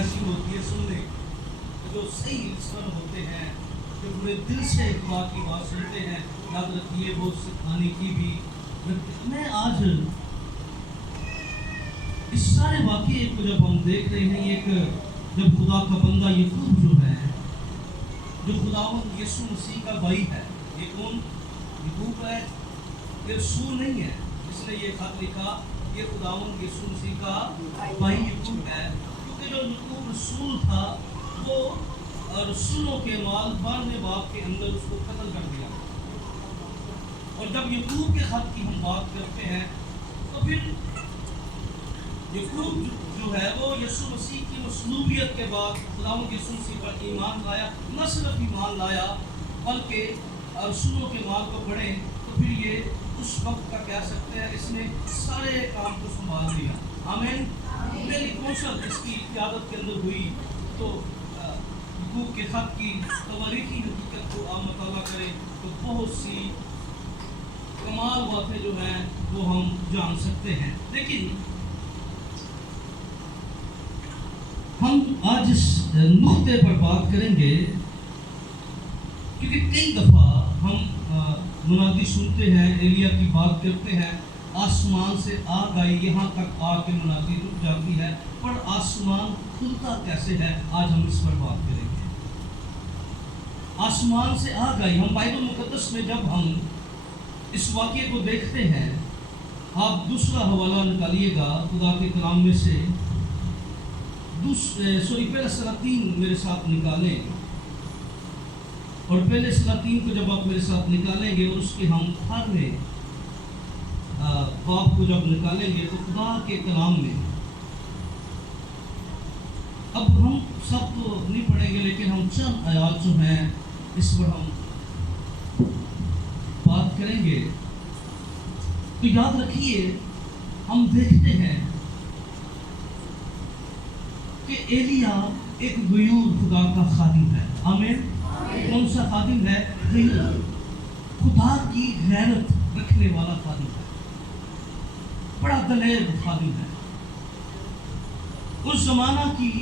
ایسی ہوتی ہے سننے جو صحیح انسان ہوتے ہیں جو پورے دل سے خدا کی بات سنتے ہیں. یاد رکھیے وہ سکھانے کی بھی. میں آج اس سارے واقعے کو جب ہم دیکھ رہے ہیں ایک جب خدا کا بندہ یعقوب جو ہے جو خداوند یسوع مسیح کا بھائی ہے. یہ کون یعقوب ہے؟ یہ رسول نہیں ہے جس نے یہ خط لکھا. یہ خداوند یسوع مسیح کا بھائی یعقوب ہے. کیونکہ جو یعقوب رسول تھا وہ رسولوں کے مال 92 باب کے اندر اس کو قتل کر دیا. اور جب یعقوب کے خط کی ہم بات کرتے ہیں تو پھر یعقوب جو ہے وہ یسوع مسیح کی مصلوبیت کے بعد خداوند یسوع مسیح پر ایمان لایا. نہ صرف ایمان لایا بلکہ رسولوں کے مال کو پڑھیں تو پھر یہ اس وقت کا کہہ سکتے ہیں اس نے سارے کام کو سنبھال لیا. آمین. پہلی کوشش اس کی قیادت کے اندر ہوئی. تو یعقوب کے خط کی تواریخی حقیقت کو آپ مطالعہ کریں تو بہت سی کمال باتیں جو ہیں وہ ہم جان سکتے ہیں. لیکن ہم آج اس نقطے پر بات کریں گے کیونکہ کئی دفعہ ہم منادی سنتے ہیں, ایلیا کی بات کرتے ہیں, آسمان سے آگ آئی, یہاں تک آ کے منادی رک جاتی ہے, پر آسمان کھلتا کیسے ہے؟ آج ہم اس پر بات کریں گے. آسمان سے آگ آئی. ہم بائبل مقدس میں جب ہم اس واقعے کو دیکھتے ہیں, آپ دوسرا حوالہ نکالیے گا خدا کے کلام میں سے, پہلے سلاطین میرے ساتھ نکالیں. اور پہلے سلاطین کو جب آپ میرے ساتھ نکالیں گے اور اس کے ہم 18ویں باب کو جب نکالیں گے تو خدا کے کلام میں, اب ہم سب تو نہیں پڑھیں گے لیکن ہم چند آیات جو ہیں اس پر ہم بات کریں گے. تو یاد رکھیے ہم دیکھتے ہیں کہ ایلیا ایک غیور خدا کا خادم ہے. آمین. کون سا خادم ہے؟ غیور, خدا کی غیرت رکھنے والا خادم ہے, بڑا دلیر خادم ہے. اس زمانہ کی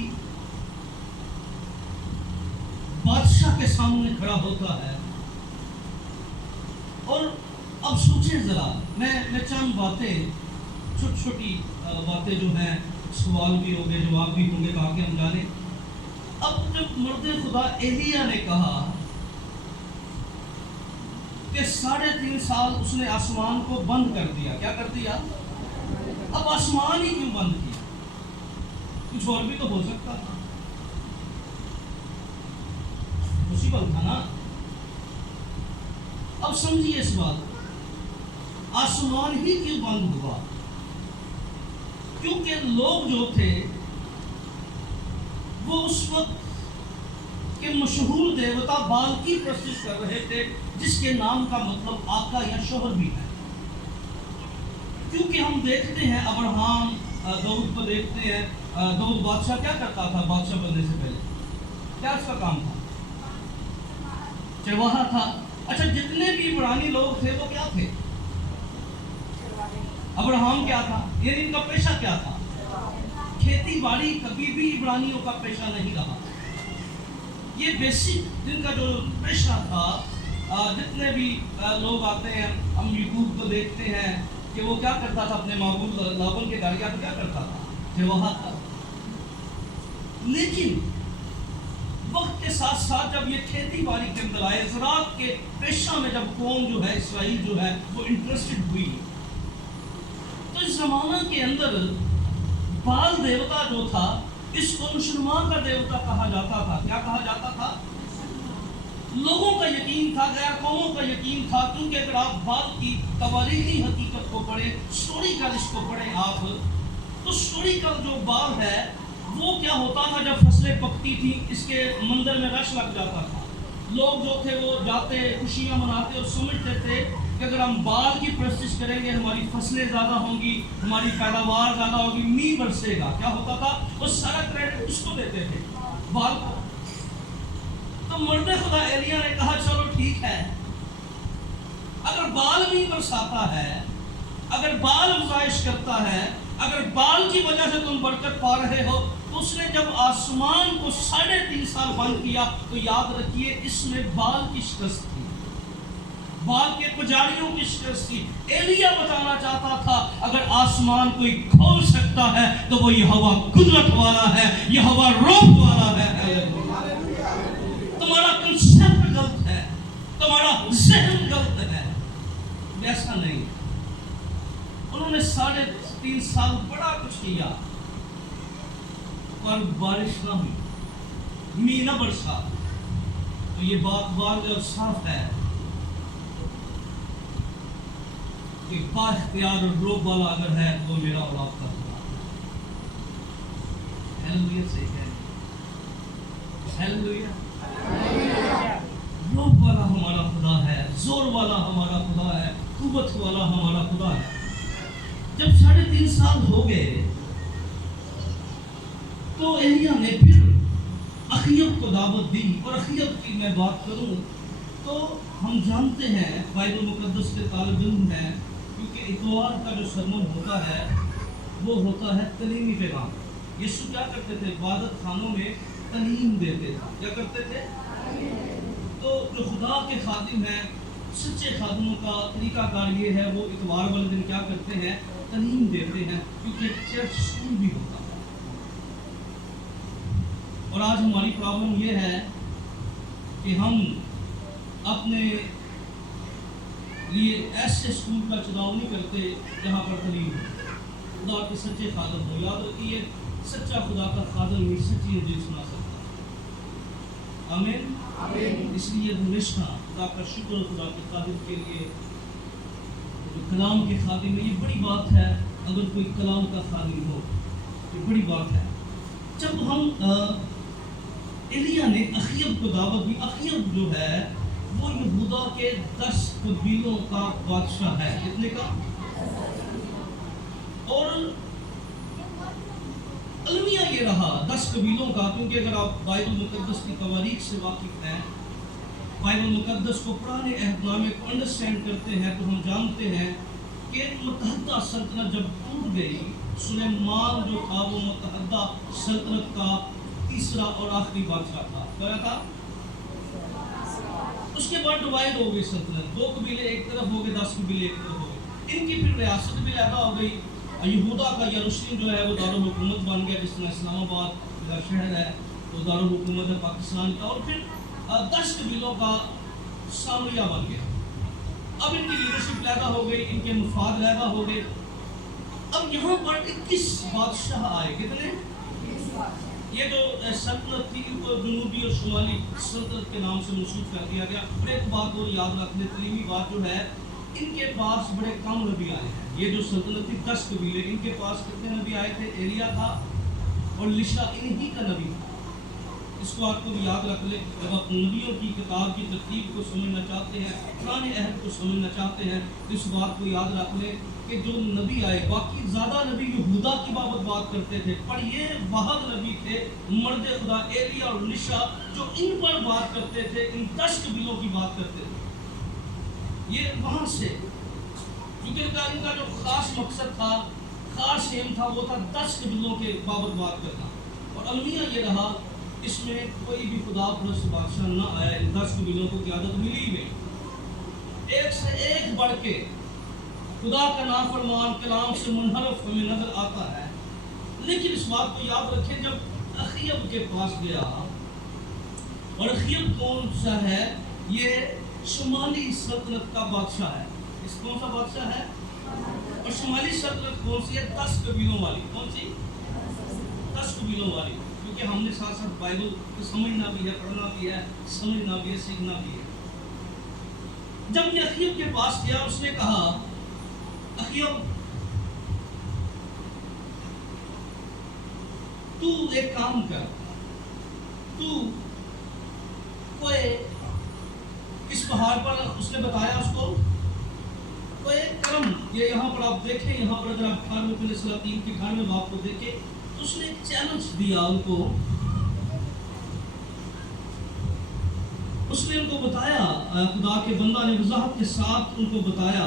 بادشاہ کے سامنے کھڑا ہوتا ہے. اور اب سوچیں ذرا, میں چند باتیں چھوٹی چھوٹی باتیں جو ہیں, سوال بھی ہوں گے جواب بھی ہوں گے تاکہ ہم جانیں. اب جب مرد خدا ایلیا نے کہا کہ 3.5 سال اس نے آسمان کو بند کر دیا, کیا کر دیا؟ اب آسمان ہی کیوں بند کیا؟ کچھ اور بھی تو ہو سکتا تھا, مصیبت تھا نا. اب سمجھیے اس بات, آسمان ہی کیوں بند ہوا؟ کیونکہ لوگ جو تھے وہ اس وقت کے مشہور دیوتا بال کی پرستش کر رہے تھے, جس کے نام کا مطلب آقا یا شوہر بھی ہے. کیونکہ ہم دیکھتے ہیں ابراہم, داؤد کو دیکھتے ہیں, داؤد بادشاہ کیا کرتا تھا بادشاہ بننے سے پہلے؟ کیا اس کا کام تھا؟ چرواہا تھا. اچھا, جتنے بھی عبرانی لوگ تھے وہ کیا تھے؟ ابراہم کیا تھا؟ یعنی ان کا پیشہ کیا تھا؟ کھیتی باڑی کبھی بھی عبرانیوں کا پیشہ نہیں رہا. یہ بیسک جن کا جو پیشہ تھا. جتنے بھی لوگ آتے ہیں, ہم یعقوب کو دیکھتے ہیں کہ وہ کیا کرتا تھا, اپنے معبود لابن کے گاڑیاں کیا کرتا تھا؟ چرواہا تھا. لیکن وقت کے ساتھ ساتھ جب یہ کھیتی باڑی کے اندر آئے, زراعت کے پیشہ میں جب قوم جو ہے اسرائیل جو ہے وہ انٹرسٹڈ ہوئی, تو اس زمانہ کے اندر بال دیوتا جو تھا اس کو نشنما کا دیوتا کہا جاتا تھا. کیا کہا جاتا تھا؟ لوگوں کا یقین تھا, غیر قوموں کا یقین تھا. کیونکہ اگر آپ بال کی تواریخی حقیقت کو پڑھیں, ہسٹوریکل اس کو پڑھیں آپ, تو ہسٹوریکل جو بال ہے وہ کیا ہوتا تھا, جب فصلیں پکتی تھی اس کے مندر میں رش لگ جاتا تھا. لوگ جو تھے وہ جاتے, خوشیاں مناتے اور سمجھتے تھے کہ اگر ہم بال کی پرستش کریں گے ہماری فصلیں زیادہ ہوں گی, ہماری پیداوار زیادہ ہوگی, می برسے گا. کیا ہوتا تھا؟ وہ سارا کریڈٹ اس کو دیتے تھے, بال کو. تو مرد خدا ایلیا نے کہا چلو ٹھیک ہے, اگر بال می برساتا ہے, اگر بال افزائش کرتا ہے, اگر بال کی وجہ سے تم برکت پا رہے ہو, تو اس نے جب آسمان کو 3.5 سال بند کیا تو یاد رکھیے اس میں بال کی شکست تھی، بال کے پجاریوں کی شکست تھی۔ ایلیا بتانا چاہتا تھا اگر آسمان کوئی کھول سکتا ہے تو وہ یہوہ قدرت والا ہے، یہوہ روح والا ہے۔ تمہارا کنسپٹ غلط ہے، تمہارا ذہن غلط ہے، ایسا نہیں۔ انہوں نے 3.5 سال بڑا کچھ کیا پر بارش نہ ہوئی، می نہ برسا۔ تو یہ بات واضح صاف ہے کہ با اختیار اور روح والا اگر ہے تو میرا اور آپ کا خدا ہے۔ ہیلیلویا سے کہیں، ہیلیلویا۔ روح والا ہمارا خدا ہے، زور والا ہمارا خدا ہے، قوت والا ہمارا خدا ہے۔ جب 3.5 سال ہو گئے تو ایلیا نے پھر اخیب کو دعوت دی، اور اخیب کی میں بات کروں تو ہم جانتے ہیں بائبل مقدس کے طالب علم ہیں، کیونکہ اتوار کا جو سرمن ہوتا ہے وہ ہوتا ہے تعلیمی پیغام۔ یسوع کیا کرتے تھے؟ عبادت خانوں میں تعلیم دیتے تھے۔ کیا کرتے تھے؟ تو جو خدا کے خادم ہیں، سچے خادموں کا طریقہ کار یہ ہے، وہ اتوار والے دن کیا کرتے ہیں؟ تعلیم دیتے ہیں، کیونکہ چرچ اسکول بھی ہوتا ہے۔ اور آج ہماری پرابلم یہ ہے کہ ہم اپنے لیے ایسے اسکول کا چناؤ نہیں کرتے جہاں پر تعلیم ہو، خدا کے سچے خادم ہو۔ یاد رکھیے سچا خدا کا خادم ہی سچی انجیل سنا سکتا ہے۔ آمین۔ اس لیے ہمیشہ خدا کا شکر، خدا کے خادم کے لیے جو کلام کے خادم ہے، یہ بڑی بات ہے۔ اگر کوئی کلام کا خادم ہو یہ بڑی بات ہے۔ جب ہم ایلیا نے اخیب کو دعوت دی، اخیب جو ہے وہ یہودا کے 10 قبیلوں کا بادشاہ ہے۔ کتنے کا؟ اور المیہ یہ رہا 10 قبیلوں کا، کیونکہ اگر آپ بائبل مقدس کی تواریخ سے واقف ہیں، بائبل مقدس کو پرانے عہد نامے کو انڈرسٹینڈ کرتے ہیں، تو ہم جانتے ہیں کہ متحدہ سلطنت جب ٹوٹ گئی، سلیمان جو تھا وہ متحدہ سلطنت کا تیسرا اور آخری بادشاہ تھا۔ کیا تھا؟ اس کے بعد ڈیوائڈ ہو گئی سلطنت، 2 قبیلے ایک طرف ہو گئے، 10 قبیلے ایک طرف ہو گئے۔ ان کی پھر ریاست بھی علیحدہ ہو گئی۔ یہودا کا یروشلم جو ہے وہ دارالحکومت بن گیا، جس طرح اسلام آباد میرا شہر ہے وہ دارالحکومت ہے پاکستان کا، اور پھر 10 قبیلوں کا سامریہ بن گیا۔ اب ان کی لیڈرشپ علیحدہ ہو گئی، ان کے مفاد علیحدہ ہو گئے۔ اب یہاں پر 21 بادشاہ آئے۔ کتنے؟ یہ جو سلطنت تھی ان کو جنوبی اور شمالی سلطنت کے نام سے منسوب کر دیا گیا۔ اور ایک بات اور یاد رکھ لیں، تعلیمی بات جو ہے، ان کے پاس بڑے کم نبی آئے ہیں۔ یہ جو سلطنت تھی 10 قبیلے، ان کے پاس کتنے نبی آئے تھے؟ ایلیا تھا اور لشا انہی کا نبی تھا۔ اس کو آپ کو بھی یاد رکھ لیں، جب آپ نبیوں کی کتاب کی ترتیب کو سمجھنا چاہتے ہیں، پرانے عہد کو سمجھنا چاہتے ہیں، تو اس بات کو یاد رکھ لیں کہ جو نبی آئے، باقی زیادہ نبی یہودا کی بات کرتے تھے، پر یہ واحد نبی تھے مرد خدا ایلیا اور لشا جو ان پر بات کرتے تھے، ان 10 قبیلوں کی بات کرتے تھے۔ یہ وہاں سے، کیونکہ ان کا جو خاص مقصد تھا، خاص ایم تھا، وہ تھا 10 قبیلوں کے بابت بات کرنا۔ اور المیہ یہ رہا، اس میں کوئی بھی خدا پرست بادشاہ نہ آیا، ان 10 قبیلوں کو قیادت ملی ہی نہیں۔ ایک سے ایک بڑھ کے خدا کا نافرمان کلام سے منحرف ہمیں نظر آتا ہے۔ لیکن اس بات کو یاد رکھیں، جب اخیب کے پاس گیا، اور اخیب کون سا ہے؟ یہ شمالی سلطنت کا بادشاہ ہے۔ اس کون سا بادشاہ ہے؟ اور شمالی سلطنت کون سی ہے؟ 10 قبیلوں والی۔ کون سی؟ 10 قبیلوں والی۔ کیونکہ ہم نے ساتھ ساتھ بائبل کو سمجھنا بھی ہے، پڑھنا بھی ہے، سمجھنا بھی ہے، سیکھنا بھی ہے۔ جب یہ اخیب کے پاس گیا، اس نے کہا، اخیب تو ایک کام کر، تو کوئی اس پہاڑ پر، اس نے بتایا اس کو کوئی ایک کرم، یہ یہاں پر آپ دیکھیں، یہاں پر اگر آپ خارج میں سلاطین کے گھر میں باپ کو دیکھیں تو اس نے ایک چیلنج دیا ان کو۔ اس نے ان کو بتایا، خدا کے بندہ نے وضاحت کے ساتھ ان کو بتایا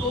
2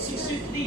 63।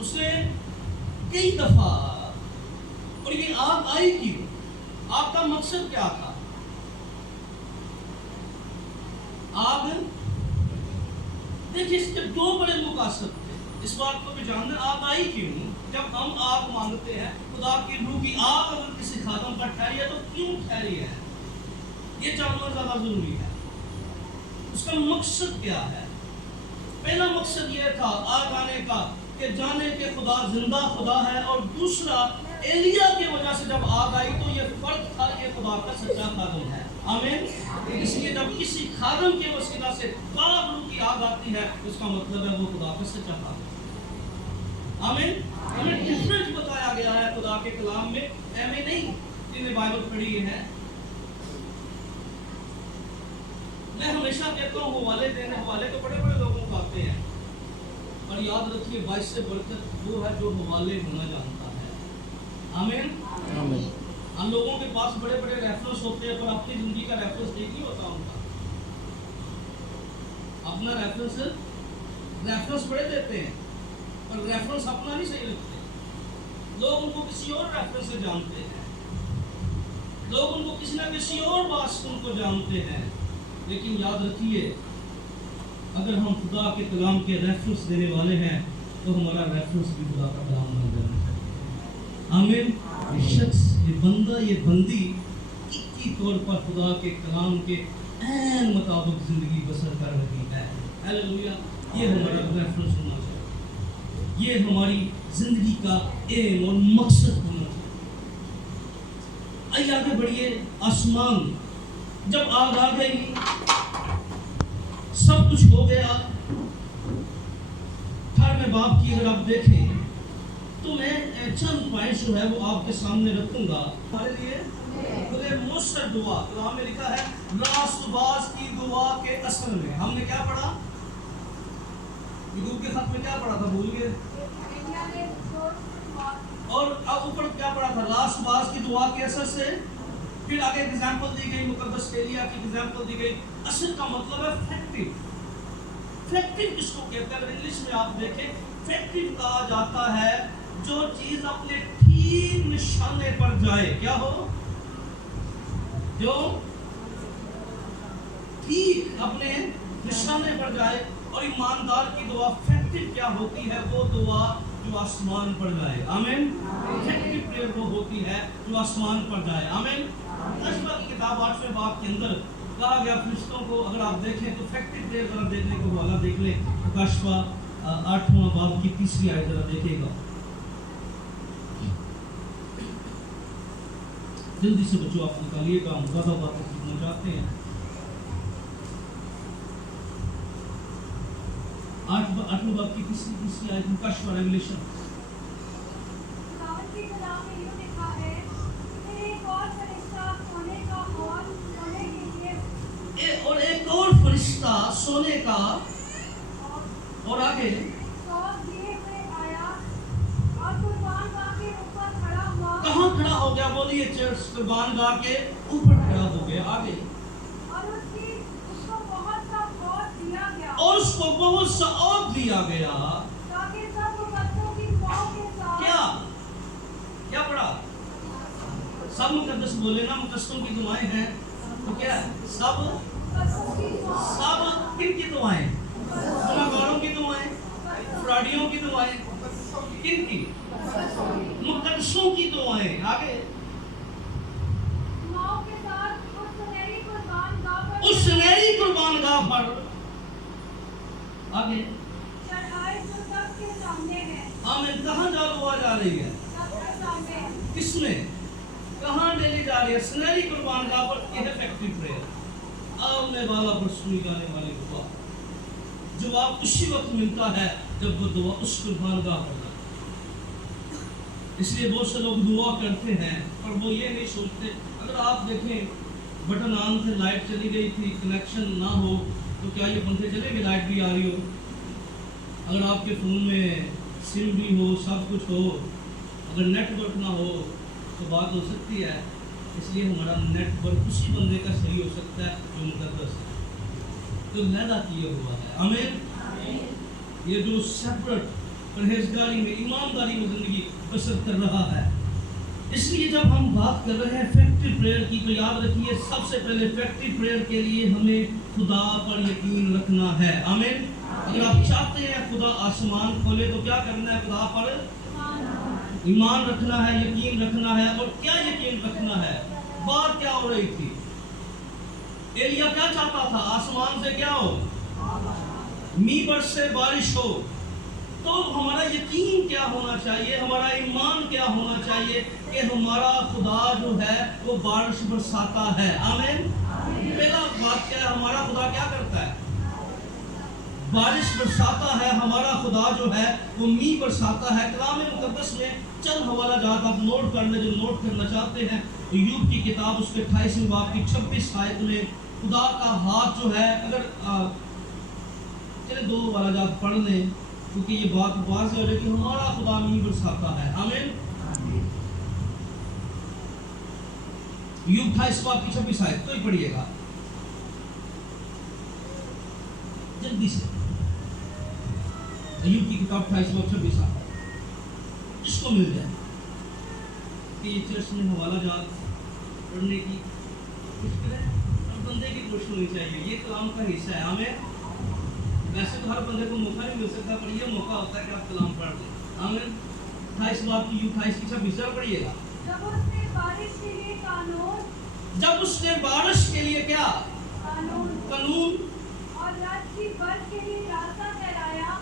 اس نے کئی دفعہ، اور یہ آگ آئی کیوں؟ آگ کا مقصد کیا تھا؟ آگ دیکھیے اس کے دو بڑے مقاصد تھے، اس بات کو بھی جاننا آگ آئی کیوں؟ جب ہم آگ مانگتے ہیں، خدا کی روح کی آگ اگر کسی خادم پر ٹھہری ہے تو کیوں ٹھہری ہے؟ یہ جاننا زیادہ ضروری ہے۔ اس کا مقصد کیا ہے؟ پہلا مقصد یہ تھا آگ آنے کا کہ جانے کہ خدا زندہ خدا ہے، اور دوسرا ایلیا کی وجہ سے جب آگ آئی تو یہ فرق تھا کہ خدا کا سچا خادم ہے۔ آمین۔ اس لیے جب کسی خادم کے وسیلہ سے پاک روح کی آگ آتی ہے، اس کا مطلب ہے وہ خدا کا سچا خادم ہے۔ آمین۔ ہمیں ڈفرنٹ بتایا گیا ہے خدا کے کلام میں، ایویں نہیں جن نے بائبل پڑھی ہے۔ میں ہمیشہ کہتا ہوں حوالے دینے، حوالے تو بڑے بڑے لوگوں کو آتے ہیں، اور یاد رکھیے باعث سے برکت وہ ہے جو حوالے ہونا جانتا ہے۔ آمین۔ آمین۔ ہم لوگوں کے پاس بڑے بڑے ریفرنس ہوتے ہیں، پر اپنی زندگی کا ریفرنس ایک نہیں ہوتا ان کا۔ اپنا ریفرنس بڑے دیتے ہیں، پر ریفرنس اپنا نہیں صحیح رکھتے۔ لوگ ان کو کسی اور ریفرنس سے جانتے ہیں، لوگ ان کو کسی نہ کسی اور بات سے ان کو جانتے ہیں، لیکن یاد رکھیے اگر ہم خدا کے کلام کے ریفرنس دینے والے ہیں تو ہمارا ریفرنس بھی خدا کا کلام بن جانا چاہیے۔ آمین۔ یہ شخص، یہ بندہ، یہ بندی حقیقی طور پر خدا کے کلام کے عین مطابق زندگی بسر کر رہی ہے۔ ہیلیلویا۔ یہ ہمارا ریفرنس ہونا چاہیے، یہ ہماری زندگی کا ایم اور مقصد ہونا چاہیے۔ آئیے آگے بڑھیے۔ آسمان جب آگ آ گئی، سب کچھ ہو گیا۔ 18ویں باب کی اگر آپ دیکھیں تو میں چند پوائنٹس جو ہے وہ آپ کے سامنے رکھوں گا ہمارے لیے۔ خدے مؤثر دعا، کلام میں لکھا ہے راست باز کی دعا کے اصل میں ہم نے کیا پڑھا؟ یعقوب کے خط میں کیا پڑھا تھا؟ بھول گئے؟ اور اب اوپر کیا پڑھا تھا؟ راست باز کی دعا کے اثر سے۔ پھر آگے ایگزامپل دی گئی، مقدس ایلیا کی ایگزامپل دی گئی۔ اصل کا مطلب ہے فیکٹو۔ فیکٹو کس کو کہتے ہیں؟ اگر انگلش میں آپ دیکھیں، فیکٹو کہا جاتا ہے جو چیز اپنے ٹھیک نشانے پر جائے۔ کیا ہو؟ جو ٹھیک اپنے نشانے پر جائے۔ اور ایماندار کی دعا فیکٹو کیا ہوتی ہے؟ وہ دعا جو آسمان پر جائے۔ آمین۔ فیکٹو پریئر وہ ہوتی ہے جو آسمان پر جائے۔ آمین۔ اشعیا کی کتاب 8ویں باب کے اندر کہا گیا فرشتوں کو، اگر آپ دیکھیں تو فیکٹو پریئر ذرا دیکھنے کو حوالہ دیکھ لیں، اشعیا 8واں باب کی 3 آیت ذرا دیکھے گا۔ جلدی سے بچوں آپ نکالیے گا، ہم زیادہ باتیں سننا چاہتے ہیں۔ 8واں باب کی 3 آیت میں اشعیا ریویلیشن۔ اور ایک اور فرشتہ سونے کا، اور آگے کہاں کھڑا ہو گیا؟ بولیے چرچ، قربان گاہ کے اوپر کھڑا ہو گیا۔ آگے اور اس کو بہت سا عہد دیا گیا۔ کیا پڑھا؟ سب مقدس بولے نا، مقدسوں کی دعائیں ہیں تو کیا ہے؟ سب کن کی دعائیں؟ گناہگاروں کی دعائیں، فراڈیوں کی دعائیں، کن کی؟ مقدسوں کی دعائیں۔ آگے اس سنہری قربان گاہ پر آگے آمین کہاں دعا جا رہی ہے؟ کس میں؟ کہاں ڈیلی جا رہی ہے؟ سنہری قربان گاہ پر۔ یہ ہے فیکٹری پریئر، آنے والا پر سنی جانے والی دعا۔ جواب اسی وقت ملتا ہے جب وہ دعا اس قربان گاہ پر جاتی ہے۔ اس لیے بہت سے لوگ دعا کرتے ہیں اور وہ یہ نہیں سوچتے۔ اگر آپ دیکھیں بٹن آن تھے، لائٹ چلی گئی تھی، کنیکشن نہ ہو تو کیا یہ پنکھے چلے گے؟ لائٹ بھی آ رہی ہو، اگر آپ کے فون میں سم بھی ہو، سب کچھ ہو، اگر نیٹ ورک نہ ہو تو بات ہو سکتی ہے۔ اس لیے ہمارا نیٹ ورک اسی بندے کا صحیح ہو سکتا ہے جو مقدس ہے، جو لیدا کیا ہوا ہے۔ آمین۔ یہ جو سیپریٹ پرہیزگاری میں، ایمانداری میں زندگی بسر کر رہا ہے۔ اس لیے جب ہم بات کر رہے ہیں افیکٹو پریئر کی تو یاد رکھیے سب سے پہلے افیکٹو پریئر کے لیے ہمیں خدا پر یقین رکھنا ہے۔ آمین۔ اگر آپ چاہتے ہیں خدا آسمان کھولے تو کیا کرنا ہے؟ خدا پر ایمان رکھنا ہے، یقین رکھنا ہے۔ اور کیا یقین رکھنا ہے؟ بات کیا ہو رہی تھی؟ ایلیا کیا چاہتا تھا؟ آسمان سے کیا ہو؟ می برسے، بارش ہو۔ تو ہمارا یقین کیا ہونا چاہیے؟ ہمارا ایمان کیا ہونا چاہیے کہ ہمارا خدا جو ہے وہ بارش برساتا ہے۔ آمین۔ پہلا بات کیا ہے؟ ہمارا خدا کیا کرتا ہے؟ بارش برساتا ہے۔ ہمارا خدا جو ہے وہ می برساتا ہے۔ کلام مقدس میں چند حوالہ جات آپ نوٹ کر لیں جو نوٹ کرنا چاہتے ہیں۔ ایوب کی کتاب اس کے 28ویں باب کی 26 آیت میں خدا کا ہاتھ جو ہے، اگر چلے دو حوالہ جات پڑھ لیں کیونکہ یہ بات واضح ہو جائے کہ ہمارا خدا می برساتا ہے۔ آمین۔ ایوب 28 باب کی 26 آیت تو ہی پڑھیے گا جلدی سے۔ ایوب کی کتاب 28 باب 26 آیت جس کو مل جائے کہ یہ چرچ میں حوالہ جات پڑھنے کی مشکل ہے اور بندے کی کوشش ہونی چاہیے، یہ کلام کا حصہ ہے۔ آمین۔ ویسے تو ہر بندے کو موقع نہیں مل سکتا پر یہ موقع ہوتا ہے کہ آپ کلام پڑھ لیں۔ آمین۔ 28 باب کی 28 کی 26 پڑھیے گا۔ جب اس نے بارش کے لیے جب اس نے بارش کے لیے کیا؟ قانون اور رات کی برف کے لیے راستہ ٹھہرایا،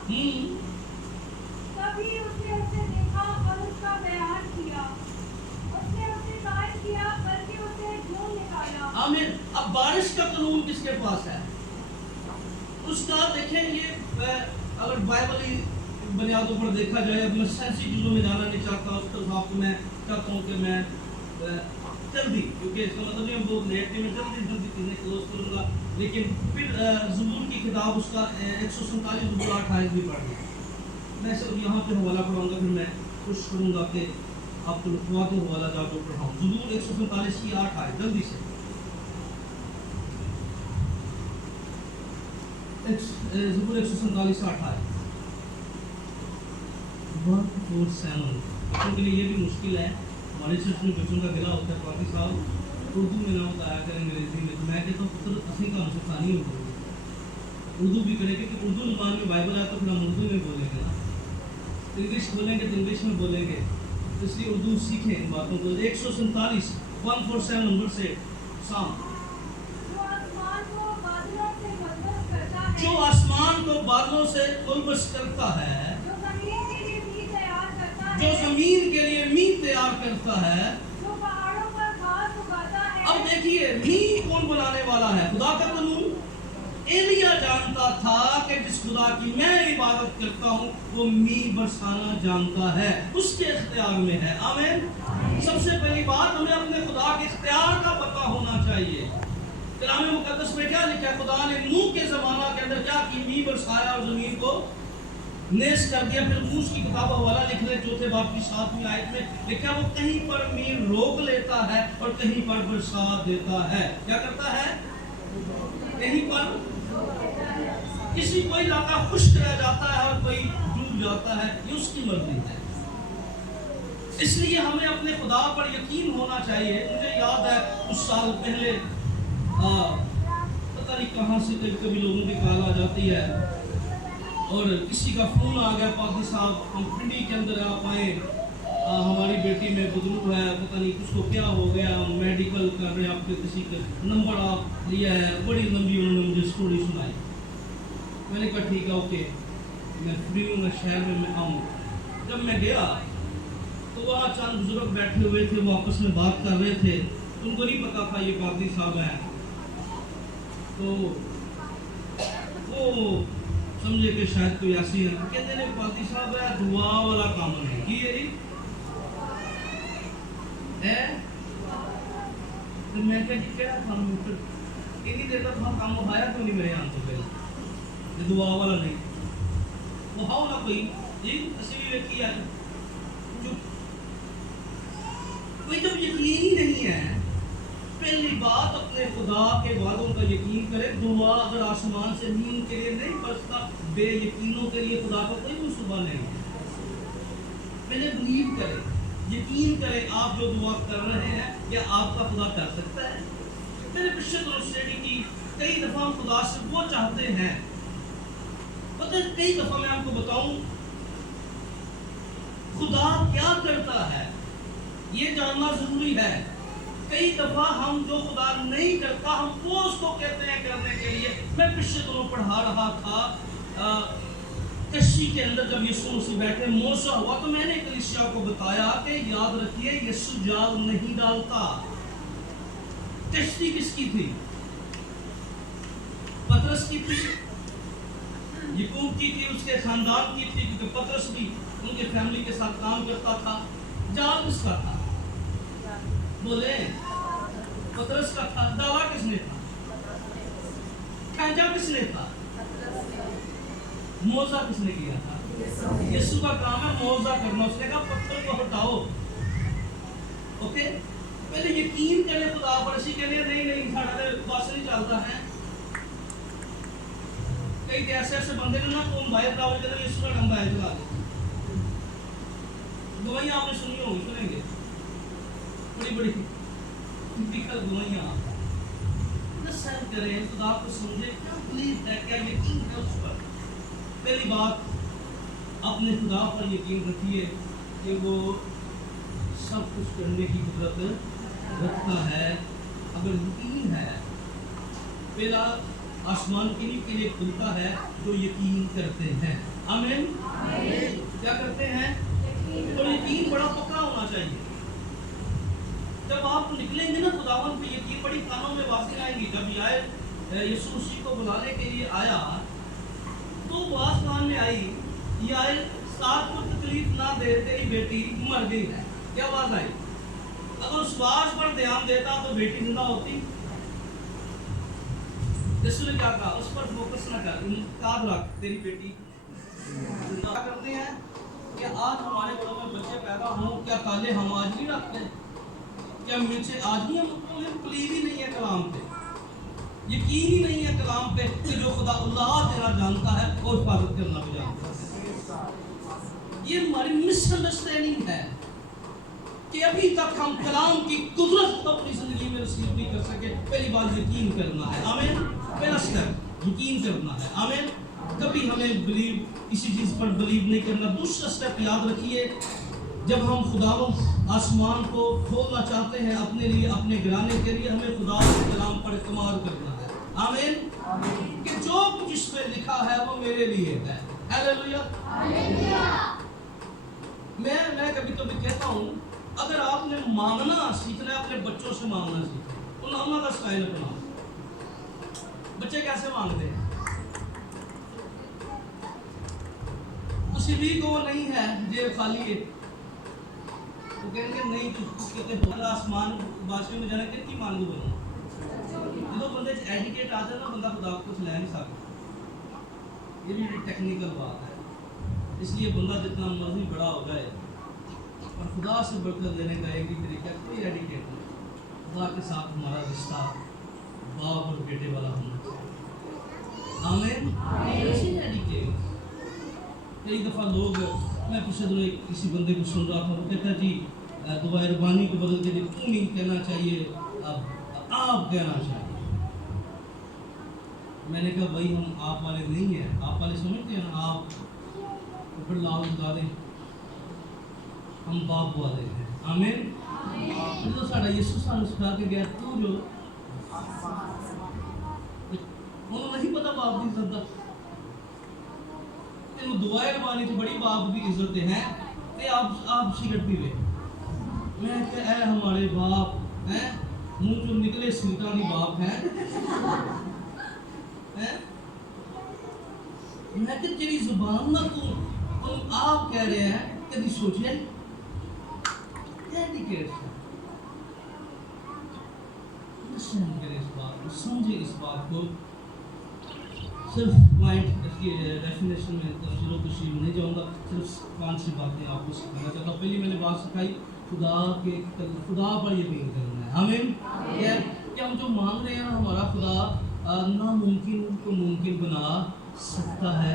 تبھی اس نے اسے دیکھا اور اس کا بیان کیا۔ اس نے اسے قائم کیا بلکہ اسے ڈھونڈ نکالا۔ آمین۔ اب بارش کا قانون کس کے پاس ہے؟ اس کا دیکھیں یہ اگر بائبلی بنیادوں پر دیکھا جائے، اب میں سائنسی چیزوں میں جانا نہیں چاہتا، اس کے حساب سے میں چاہتا ہوں کہ میں جلدی، کیونکہ اس کا مطلب نہیں بہت لیٹ نہیں، میں جلدی چیزیں کلوز کروں گا، لیکن پھر زبور کی کتاب اس کا 147 زبور 8 آیت بھی پڑھ لیں۔ میں صرف یہاں پہ حوالہ پڑھاؤں گا، پھر میں کوشش کروں گا کہ آپ کو لکھوا کے حوالہ جات کو پڑھاؤں۔ زبور 147 کی 8 آیت جلدی سے۔ زبور 147 8 آیت 147۔ بچوں کے لیے یہ بھی مشکل ہے، ہمارے چرچ میں بچوں کا گلا ہوتا ہے پاکی صاحب اردو میں نہ بتایا کریں انگریزی میں، تو میں کہتا ہوں پتر اسی کا ہم سے ثانی ہو اردو بھی کریں گے، کہ اردو زبان میں بائبل ہے تو پھر ہم اردو میں بولیں گے نا، انگلش بولیں گے تو انگلش میں بولیں گے، اس لیے اردو سیکھیں ان باتوں کو۔ 147 147 نمبر سے سام جو آسمان کو بادلوں سے ملبس کرتا ہے، جو زمین کے لیے میوہ تیار کرتا ہے، جو پہاڑوں پر گھاس اگاتا ہے۔ اب دیکھیے میوہ کون بنانے والا ہے؟ خدا کا قانون۔ ایلیا جانتا تھا کہ جس خدا کی میں عبادت کرتا ہوں وہ میوہ برسانا جانتا ہے، اس کے اختیار میں ہے۔ آمین۔ سب سے پہلی بات ہمیں اپنے خدا کے اختیار کا پتہ ہونا چاہیے۔ کلام مقدس میں کیا لکھا ہے؟ خدا نے نوح کے زمانہ کے اندر کیا کی؟ میوہ برسایا اور زمین کو نیز کر دیا۔ پھر موسیٰ کی کتاب حوالہ لکھ لیں 4 باب کی 7ویں آیت میں لکھا وہ کہیں پر میوہ روک لیتا ہے اور کہیں پر برسات دیتا ہے۔ کیا کرتا ہے؟ کہیں پر کسی کوئی علاقہ خشک رہ جاتا ہے اور کوئی ڈوب جاتا ہے، یہ اس کی مرضی ہے۔ اس لیے ہمیں اپنے خدا پر یقین ہونا چاہیے۔ مجھے یاد ہے کچھ سال پہلے پتہ نہیں کہاں سے کبھی لوگوں کی کال آ جاتی ہے اور کسی کا فون آ گیا، پادری صاحب ہم پنڈی کے اندر آپ آئیں، ہماری بیٹی میں بزرگ ہے، پتہ نہیں کس کو کیا ہو گیا، ہم میڈیکل کر رہے ہیں، آپ کے کسی کا نمبر آپ لیا ہے۔ بڑی لمبی انہوں نے مجھے اسٹوری سنائی۔ میں نے کہا ٹھیک ہے اوکے، میں فری ہوں، میں شہر میں آؤں۔ جب میں گیا تو وہاں چند بزرگ بیٹھے ہوئے تھے، وہ آپس میں بات کر رہے تھے، ان کو نہیں پتا تھا یہ پادری صاحب ہیں، تو وہ سمجھے کہ شاید کوئی ایسی ہے، کہتے ہیں پادری صاحب ہے دعا والا کام نہیں کی ہے۔ تو میں کہا جی کیا کام ہے؟ انہی دیر تک وہاں کام آیا تو نہیں میرے یہاں تو پہلے یہ دعا والا نہیں وہ ہاؤ نہ کوئی جی اسی بھی ویکھی ہے کوئی جب یقین ہی نہیں ہے۔ پہلی بات اپنے خدا کے وعدوں کا یقین کرے۔ دعا اگر آسمان سے نیند کے لیے نہیں برستا، بے یقینوں کے لیے خدا کا کوئی منصوبہ نہیں ہے۔ پہلے بلیو کریں, یقین کریں آپ جو دعا کر رہے ہیں کیا آپ کا خدا کر سکتا ہے. میرے پیچھے تو اسٹڈی کی کئی دفعہ ہم خدا سے وہ چاہتے ہیں, پتہ ہے کئی دفعہ میں آپ کو بتاؤں خدا کیا کرتا ہے یہ جاننا ضروری ہے. کئی دفعہ ہم جو خدا نہیں کرتا ہم وہ اس کو کہتے ہیں کرنے کے لیے. میں پچھلے دنوں پڑھا رہا تھا کشتی کے اندر جب یسوع مسیح بیٹھے موسیٰ ہوا تو میں نے کلیسیا کو بتایا کہ یاد رکھیے یسوع جال نہیں ڈالتا. کشتی کس کی تھی؟ پترس کی تھی, یعقوب کی تھی, اس کے خاندان کی تھی, کیونکہ پترس بھی ان کے فیملی کے ساتھ کام کرتا تھا. جال کس کا تھا؟ بولے پترس کا تھا. ڈالا کس نے تھا؟ کھینچا کس نے تھا؟ موزہ کس نے کیا تھا؟ یسوع کا کام ہے موزہ کرنا. اس نے کہا پتھر کو ہٹاؤ. اوکے, پہلے یقین کرے خدا پر. اسی کے لیے نہیں ساڑھے بس نہیں چلتا ہے. کئی ایسے بندے نے نا کون باہر ٹراول کرے یسوع کا نام باہر چلا دے. دوائیاں آپ نے سنی ہوگی, سنیں گے بڑی ٹپیکل دوائیاں. سر کریں خدا کو سمجھے کیا بلیف ہے, کیا یقین ہے اس پر. پہلی بات اپنے خدا پر یقین رکھیے کہ وہ سب کچھ کرنے کی قدرت رکھتا ہے. اگر یقین ہے پہلا آسمان کے لیے کھلتا ہے جو یقین کرتے ہیں. آمین. کیا کرتے ہیں؟ تو یقین بڑا پکا ہونا چاہیے. جب آپ نکلیں گے نا خداوند پہ یقین بڑی کانوں میں واضح آئیں گی. جب یہ آئے یسوع مسیح کو بلانے کے لیے آیا تو بات کان میں آئی, یہ آئے ساتھ کو تکلیف نہ دے تیری بیٹی مر گئی ہے. کیا بات آئی؟ اگر اس بات پر دھیان دیتا تو بیٹی زندہ ہوتی. یسوع نے کیا کہا؟ اس پر فوکس نہ کر, یاد رکھ تیری بیٹی زندہ. کرتے ہیں کہ آج ہمارے گھروں میں بچے پیدا ہوں, کیا تالے ہم آج نہیں رکھتے؟ کیا مرچے آج نہیں ہم بلیو ہی نہیں ہے کلام پہ, یقین ہی نہیں ہے کلام پہ کہ جو خدا اللہ تیرا جانتا ہے اور حفاظت کرنا بھی جانتا ہے. یہ ہماری مس انڈرسٹینڈنگ ہے کہ ابھی تک ہم کلام کی قدرت اپنی زندگی میں رسیو نہیں کر سکے. پہلی بات یقین کرنا ہے. آمین. پہلا سٹیپ یقین کرنا ہے. آمین. کبھی ہمیں بلیو کسی چیز پر بلیو نہیں کرنا. دوسرا سٹیپ یاد رکھیے, جب ہم خداوند آسمان کو کھولنا چاہتے ہیں اپنے لیے, اپنے گھرانے کے لیے, ہمیں خدا کے کلام پر اعتماد کرنا ہے. آمین. کہ جو کچھ اس میں لکھا ہے وہ میرے لیے ہے. ہیلیلویا. میں کبھی کبھی کہتا ہوں اگر آپ نے مانگنا سیکھنا ہے اپنے بچوں سے مانگنا سیکھنا. انہوں کا سٹائل اپنا. بچے کیسے مانگتے ہیں؟ کسی بھی کو نہیں ہے جیب خالی ہے وہ کہیں گے نہیں تو کہتے ہیں آسمان بادشاہ میں جانا کہ کی مانگو بنو. جو بندے ایجوکیٹ آتے ہیں نا بندہ خدا کو کچھ لے نہیں سکتا. یہ بھی ٹیکنیکل بات ہے. اس لیے بندہ جتنا مرضی بڑا ہو جائے اور خدا سے برکت لینے کا ایک ہی طریقہ کوئی ایڈیکیٹ نہیں. خدا کے ساتھ ہمارا رشتہ باپ اور بیٹے والا ہونا چاہیے. آمین. ایڈیکیٹ. کئی دفعہ لوگ, میں پچھلے دنوں کسی بندے کو سن رہا تھا, وہ کہتا جی دعا ربانی کو بدل کے لیے تو نہیں کہنا چاہیے, آپ کہنا چاہیے. میں نے کہا بھائی ہم آپ والے نہیں ہیں. آپ والے سمجھتے ہیں نا, آپ پھر لاؤ بتا دیں ہم باپ والے ہیں. آمین. جو ساڑھا یسوع سانو سکھا کے گیا تو جو انہوں نہیں پتا باپ کی عزت دا تینوں دعائیں ربانی تو بڑی باپ کی عزت ہیں کہ آپ سگرٹ پی لے. میں کہ اے ہمارے باپ ہیں, منہ جو نکلے سلطانی باپ ہیں. میں کہ تیری زبان نہ تو آپ کہہ رہے ہیں کبھی سوچے کرے اس بات کو, سمجھے اس بات کو. صرف پوائنٹ اس کی ڈیفینیشن میں تفصیل و تشریح نہیں جاؤں گا, صرف 5 باتیں آپ کو سکھانا چاہتا ہوں. پہلی میں نے بات سکھائی خدا پر یقین کرنا ہے. آمین. کہ ہم جو مانگ رہے ہیں ہمارا خدا ناممکن کو ممکن بنا سکتا ہے.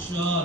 4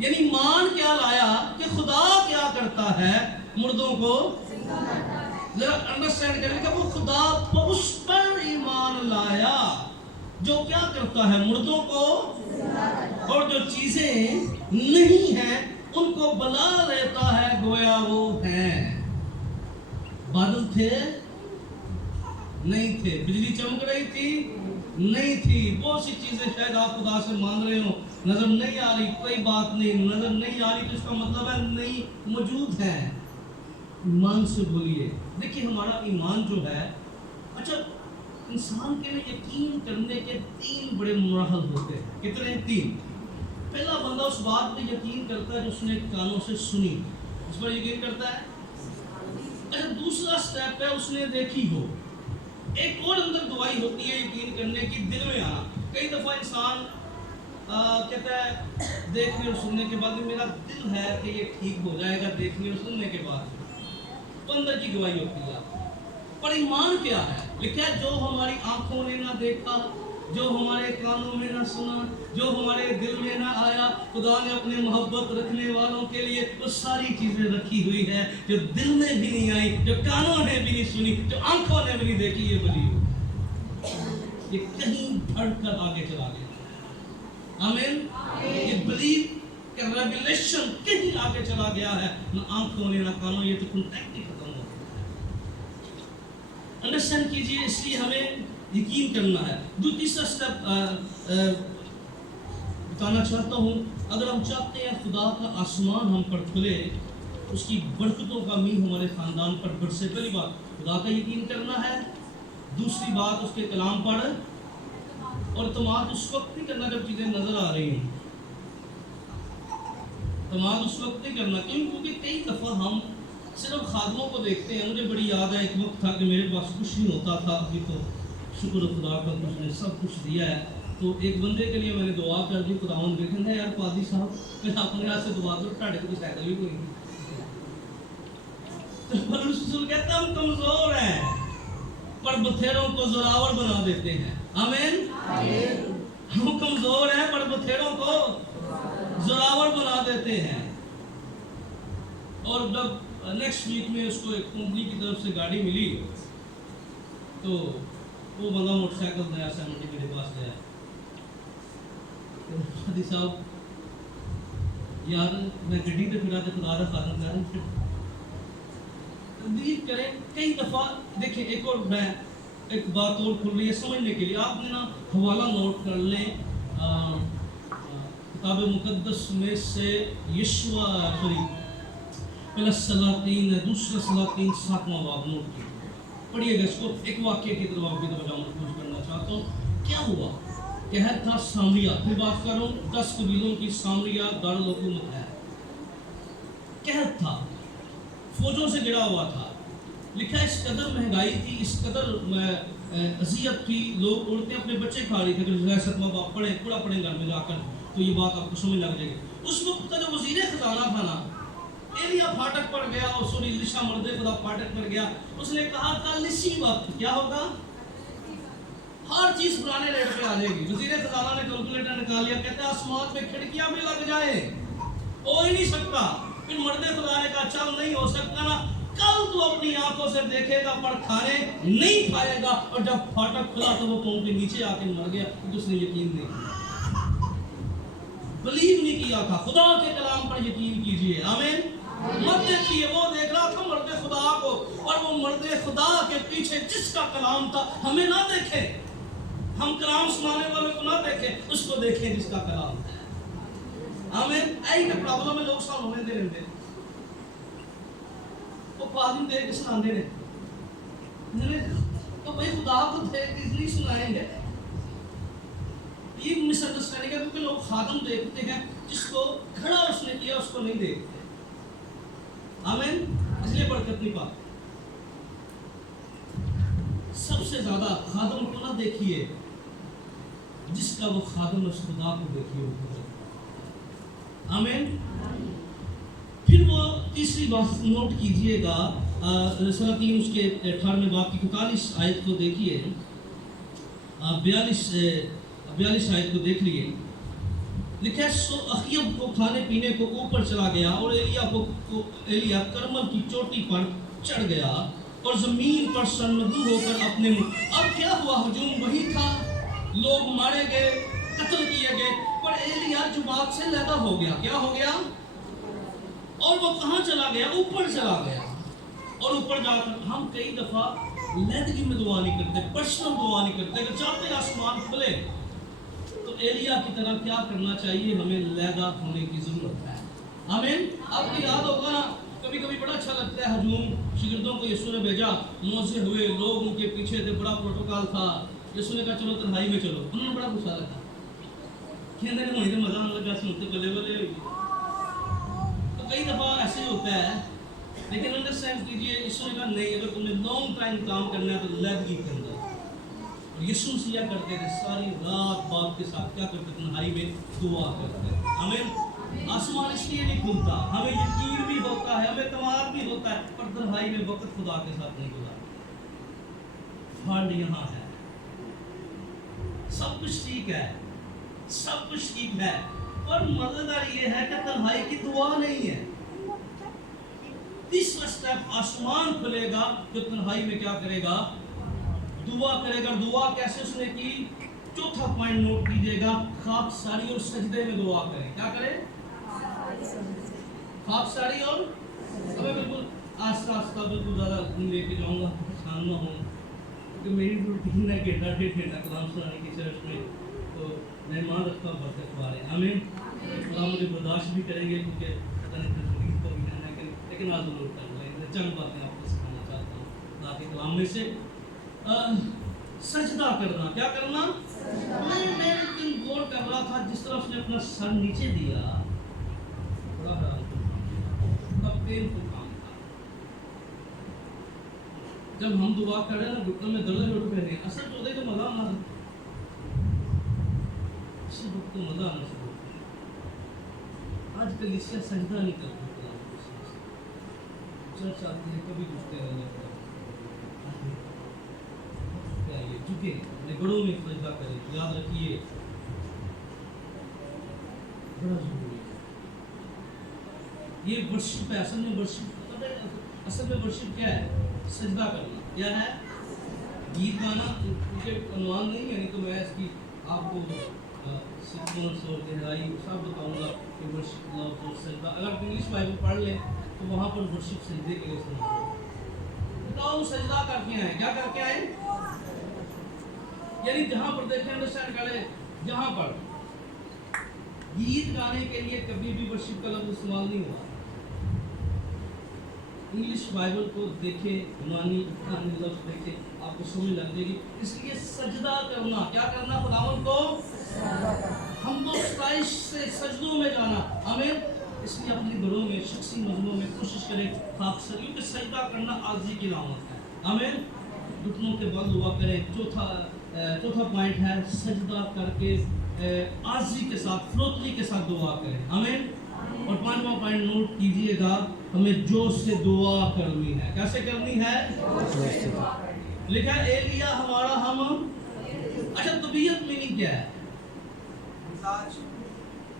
یعنی مان کیا لایا کہ خدا کیا کرتا ہے مردوں کو ذرا انڈرسٹینڈ کریں کہ وہ خدا اس پر ایمان لایا جو کیا کرتا ہے مردوں کو اور جو چیزیں نہیں ہیں ان کو بلا لیتا ہے گویا وہ ہیں. بادل تھے نہیں تھے, بجلی چمک رہی تھی نہیں تھی, بہت سی چیزیں شاید آپ خدا سے مانگ رہے ہو نظر نہیں آ رہی, کوئی بات نہیں, نظر نہیں آ رہی تو اس کا مطلب ہے نہیں موجود ہے. ایمان سے بولیے. دیکھیے ہمارا ایمان جو ہے, اچھا انسان کے لیے یقین کرنے کے 3 بڑے مراحل ہوتے ہیں. کتنے؟ 3. پہلا بندہ اس بات پہ یقین کرتا ہے جو اس نے کانوں سے سنی, اس پر یقین کرتا ہے. اچھا دوسرا سٹیپ ہے اس نے دیکھی ہو. ایک اور اندر دعائی ہوتی ہے یقین کرنے کی, دل میں آنا. کئی دفعہ انسان کہتا ہے دیکھنے اور سننے کے بعد میرا دل ہے کہ یہ ٹھیک ہو جائے گا دیکھنے اور سننے کے بعد, تو اندر کی گواہی ہوتی ہے. پر ایمان کیا ہے؟ لکھا ہے جو ہماری آنکھوں نے نہ دیکھا, جو ہمارے کانوں میں نہ سنا, جو ہمارے دل میں نہ آیا, خدا نے اپنے محبت رکھنے والوں کے لیے وہ ساری چیزیں رکھی ہوئی ہیں جو دل میں بھی نہیں آئی, جو کانوں نے بھی نہیں سنی, جو آنکھوں نے بھی نہیں دیکھی. یہ بلی یہ کہیں بڑھ کر آگے چلا گیا. آمین. یہ بلیو کہ ریویلیشن کہیں آگے چلا گیا ہے, نہ آنکھوں نے نہ کانوں, یہ تو کنٹیکٹ ہی ختم ہو گیا. انڈرسٹینڈ کیجئے, اس لیے ہمیں یقین کرنا ہے. تیسرا سٹیپ بتانا چاہتا ہوں, اگر ہم چاہتے ہیں خدا کا آسمان ہم پر کھلے, اس کی برکتوں کا میہ ہمارے خاندان پر برسے, پہلی بات خدا کا یقین کرنا ہے. دوسری بات اس کے کلام پر اور اعتماد اس وقت نہیں کرنا جب چیزیں نظر آ رہی ہیں. اعتماد اس وقت نہیں کرنا کیونکہ کئی دفعہ ہم صرف خادموں کو دیکھتے ہیں. مجھے بڑی یاد ہے ایک وقت تھا کہ میرے پاس کچھ نہیں ہوتا تھا, ابھی تو شکر خدا کا اس نے سب کچھ دیا ہے. تو ایک بندے کے لیے میں نے دعا کر دی, خداوند دیکھیں گے یار پادری صاحب میں اپنے ہاتھ سے دعا کر ٹاڑے کو سائیکل بھی کوئی نہیں. تو رسول کہتا ہم کمزور ہیں پر بتھیروں کو زوراور بنا دیتے ہیں. آمین. ہم کمزور ہیں پر بتھیروں کو زوراور بنا دیتے ہیں. اور جب نیکسٹ ویک میں اس کو ایک کمپنی کی طرف سے گاڑی ملی تو وہ بندہ موٹر سائیکل نیا سیمنٹی میرے پاس گیا. حدیث صاحب یار میں گڈی پہ پھرا تو خدا کا خادم کر رہا ہوں. تبدیل کریں. کئی دفعہ دیکھیں ایک اور میں ایک بات اور کھل رہی ہے سمجھنے کے لیے. آپ نے نا حوالہ نوٹ کر لیں کتاب مقدس میں سے یشوع پہلا سلاطین ہے, دوسرا سلاطین 7واں باب نوٹ کیجیے, پڑھیے گا اس کو. ایک واقعے کی طرف آپ کی توجہ مرکوز کرنا چاہتا ہوں. کیا ہوا؟ قحط تھا سامریہ, پھر بات کر رہا ہوں 10 قبیلوں کی سامریہ دارالحکومت ہے. قحط تھا, فوجوں سے گھرا ہوا تھا. لکھا اس قدر مہنگائی تھی, اس قدر اذیت تھی, لوگ عورتیں اپنے بچے کھا رہی تھے. اگر 7واں باب پڑھیں پورا پڑھیں گھر میں جا کر تو یہ بات آپ کو سمجھ لگ جائے گی. اس وقت کا جو وزیر خزانہ تھا نا, ایلیا پھاٹک پر گیا, اور سوری لشا مرد خدا پھاٹک پر گیا. اس نے کہا کل اسی وقت کیا ہوگا, ہر چیز پرانے ریٹ پہ آ جائے گی. وزیر خزانہ نے کیلکولیٹر نکال لیا, کہتے ہیں آسمان میں کھڑکیاں بھی لگ جائیں ہو ہی نہیں سکتا. پھر مرد خدا نے کہا چل نہیں ہو سکتا نا, کل تو اپنی آنکھوں سے دیکھے گا پر کھانے نہیں کھائے گا. اور جب پھاٹک کھلا تو وہ پاؤں کے نیچے آ کے مر گیا, تو اس نے یقین نہیں کیا, بلیو نہیں کیا تھا. خدا کے کلام پر یقین کیجئے. آمین. مت دیکھیے, وہ دیکھ رہا تھا مرد خدا کو, اور وہ مرد خدا کے پیچھے جس کا کلام تھا, ہمیں نہ دیکھیں, ہم کلام سنانے والوں کو نہ دیکھیں, اس کو دیکھیں جس کا کلام ہے. آمین. ایک پرابلم ہے, لوگ سال ہونے دے رہے ہیں وہ پادری دے کے سنانے نے, تو بھائی خدا کو دیکھ کے نہیں سنائیں گے. یہ مس انڈرسٹینڈنگ ہے کیونکہ لوگ خادم دیکھتے ہیں, جس کو کھڑا اس نے کیا اس کو نہیں دیکھتے. آمین. اس لیے برکت نہیں پاتے. سب سے زیادہ خادم کو نہ دیکھیے جس کا وہ خادم اس خدا کو دیکھیے. آمین. پھر وہ تیسری بات نوٹ کیجئے گا, سلاطین اس کے 18ویں باب کی 41 آیت کو دیکھیے, 42 آیت کو دیکھ لیے. لکھا ہے اخیب کو کھانے پینے کو اوپر چلا گیا اور ایلیا کرمل کی چوٹی پر چڑھ گیا اور زمین پر سرنگو ہو کر اپنے اب کیا ہوا؟ ہجوم وہی تھا، لوگ مارے گئے، قتل کیے گئے، پر ایلیا جو بات سے لگا ہو گیا، کیا ہو گیا؟ اور وہ کہاں چلا گیا؟ اوپر چلا گیا۔ اور اوپر جا کر ہم کئی دفعہ لیدگی میں دعا نہیں کرتے، پرسنل دعا نہیں کرتے، اگر چاہتے آسمان کھلے تو ایلیا کی طرح کیا کرنا چاہیے؟ ہمیں لیدا ہونے کی ضرورت ہے۔ آمین۔ آپ کو یاد ہوگا نا، کبھی کبھی بڑا اچھا لگتا ہے، ہجوم شاگردوں کو یسوع نے بھیجا، موزے ہوئے، لوگ ان کے پیچھے تھے، بڑا پروٹوکال تھا، یسوع نے کہا چلو تنہائی میں چلو، انہوں نے بڑا غصہ لگا، کہنے لگے مجھے مزہ آنے لگا، سنتے بلے بلے ہوئی۔ تو کئی دفعہ ایسے ہی ہوتا ہے، لیکن انڈرسٹینڈ کیجئے، یسوع نے کہا نہیں، اگر تم نے لانگ ٹائم کام کرنا ہے تو لیدگی کرنا ہے۔ یسوع سیا کرتے تھے، ساری رات باپ کے ساتھ کیا کرتے تھے؟ تنہائی میں دعا کرتے تھے۔ آمین۔ آسمان اس لیے نہیں کھلتا، ہمیں یقین بھی ہوتا ہے، ہمیں اعتماد بھی ہوتا ہے، پر تنہائی میں وقت خدا کے ساتھ نہیں گزارتا۔ فرق یہاں ہے، سب کچھ ٹھیک ہے، سب کچھ ٹھیک ہے، پر مزیدار یہ ہے کہ تنہائی کی دعا نہیں ہے۔ تیسرا سٹیپ، آسمان کھلے گا جو تنہائی میں کیا کرے گا؟ دعا کرے گا۔ دعا کیسے اس نے کی؟ چوتھا پوائنٹ نوٹ کیجئے گا، خاکساری اور سجدے میں دعا کرے۔ کیا کرے؟ خاکساری اور ابھی بالکل آستہ آستہ بالکل زیادہ لے کے جاؤں گا، سامنا ہوں، کیونکہ میری روٹین ہے گھنٹہ ڈیڑھ گھنٹہ کلام سنانے کی چرچ میں، تو مہمان رکھتا ہوں برکت والے۔ آمین۔ خدا مجھے برداشت بھی کریں گے، کیونکہ پتہ نہیں تکلیف تو بھی ہے، لیکن آج ضرور کر لیں گے۔ چند باتیں آپ کو سکھانا چاہتا ہوں خدا کے کلام میں سے۔ سجدہ کرنا، کیا کرنا؟ میں ایک دن غور کر رہا تھا، جس طرح اس نے اپنا سر نیچے دیا، بڑا پینفل کام تھا۔ جب ہم دعا کر رہے ہیں نا، گھٹنوں میں درد اٹھ رہے ہیں، اصل جو تو مزہ آنا، اس وقت تو مزہ آنا شروع ہو گیا۔ آج کل اس سے سجدہ نہیں کرتے، چرچ آتی ہے کبھی جھکتے رہنے پر جھکے، اپنے بڑوں میں سجدہ کریں، یاد رکھیے بڑا ضروری ہے۔ یہ ورشپ ہے، اصل میں ورشپ، اصل میں ورشپ کیا ہے؟ سجدہ کرنا۔ کیا ہے؟ گیت گانا، کیونکہ عنوان نہیں ہے، نہیں تو میں اس کی آپ کو سیکوینس اور گہرائی سب بتاؤں گا کہ ورشپ، لفظ اور سجدہ۔ اگر آپ انگلش بائبل پڑھ لیں تو وہاں پر ورشپ سجدے کے لیے سنا ہے۔ بتاؤ سجدہ کر کے آئے، کیا کر کے آئے؟ یعنی جہاں پر دیکھیں، انڈرسٹینڈ کریں، جہاں پر گیت گانے کے لیے کبھی بھی ورشپ کا لفظ استعمال نہیں ہوا۔ انگلش بائبل کو دیکھیں، یونانی لفظ دیکھیں، آپ کو سمجھ لگ جائے گی۔ اس لیے سجدہ کرنا، کیا کرنا؟ خداوند کو حمد و ستائش سے سجدوں میں جانا۔ آمین۔ اس لیے اپنے گھروں میں، شخصی مجموعوں میں کوشش کریں خاکساری کہ سجدہ کرنا عاجزی کی علامت ہے۔ آمین۔ گھٹنوں کے بل دعا کریں۔ چوتھا پوائنٹ ہے، سجدہ کر کے عاجزی کے ساتھ، فروتنی کے ساتھ دعا کریں۔ آمین۔ اور پانچواں پوائنٹ نوٹ کیجئے گا، ہمیں جوش سے دعا کرنی ہے۔ کیسے کرنی ہے؟ لکھا ہے ایلیا ہمارا ہم۔ اچھا، طبیعت میننگ کیا ہے؟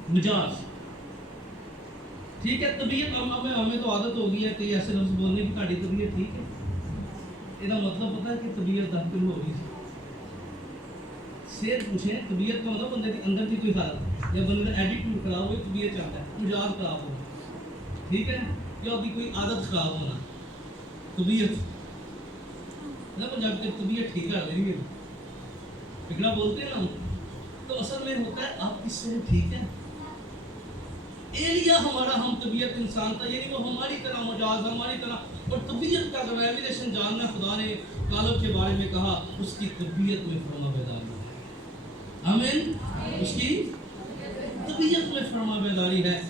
مزاج۔ ٹھیک ہے، طبیعت ہمیں تو عادت ہو گئی ہے کہ ایسے لفظ بولنے کی، تہاڈی طبیعت ٹھیک ہے؟ یہ مطلب پتہ ہے کہ طبیعت داخل ہو گئی، صحت پوچھیں، طبیعت کا مطلب بندے کے اندر کی کوئی حالت، یا بندے کا ایٹیٹیوڈ خراب ہوئی، طبیعت چاہتا ہے، مزاج خراب ہو، ٹھیک ہے، یا ابھی کوئی عادت خراب ہونا، طبیعت نہ پنجاب کی طبیعت ٹھیک ہے، نہیں ہے پکڑا بولتے ہیں نا، تو اصل میں ہوتا ہے آپ کی صحت ٹھیک ہے۔ ایلیا ہمارا ہم طبیعت انسان تھا، یعنی وہ ہماری طرح مجاز، ہماری طرح، اور طبیعت کا اگر ریویلیشن جاننا، خدا نے کالب کے بارے میں کہا اس کی طبیعت میں فرما بیداری ہے۔ آمین۔ اس کی طبیعت میں فرما بیداری ہے،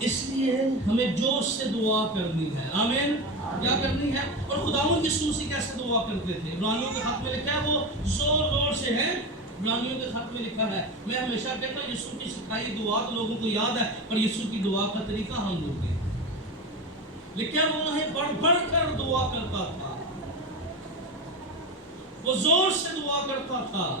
اس لیے ہمیں جوش سے دعا کرنی ہے۔ آمین۔ کیا کرنی ہے؟ اور خداوند یسوع مسیح کیسے دعا کرتے تھے؟ عبرانیوں کے خط میں لکھا ہے، وہ زور زور سے ہے، عبرانیوں کے خط میں لکھا ہے۔ میں ہمیشہ کہتا ہوں یسوع کی سکھائی دعا تو لوگوں کو یاد ہے، پر یسوع کی دعا کا طریقہ ہم لوگ ہیں۔ لکھا ہے وہ بڑھ بڑھ کر دعا کرتا تھا، وہ زور سے دعا کرتا تھا۔